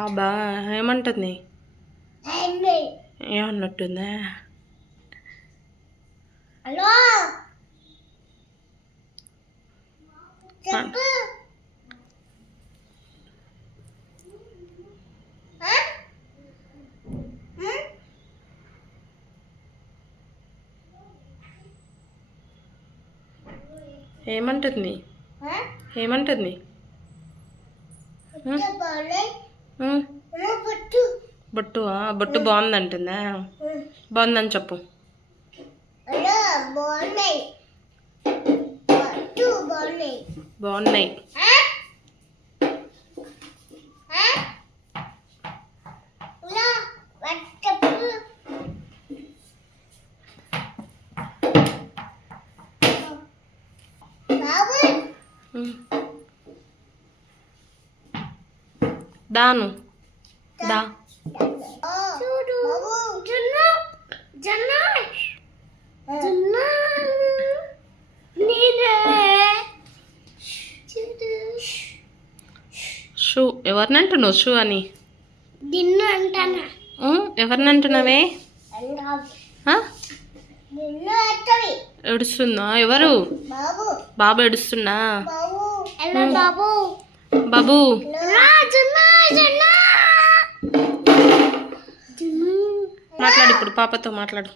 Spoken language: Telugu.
అబ్బా ఏమంటుంది? ఏమన్నట్టుందా? హలో ఏమంటుంది? ఏమంటుంది? బొట్టు బొట్టు బాగుందంటుందా? బాగుందని చెప్పు. బాగున్నాయి. దాను దా షూ ఎవరిని అంటున్నావు? షూ అని ఎవరిని అంటున్నావే? ఏడుస్తుందా? ఎవరు? బాబు ఏడుస్తున్నా? బాబు మాట్లాడు, ఇప్పుడు పాపతో మాట్లాడు.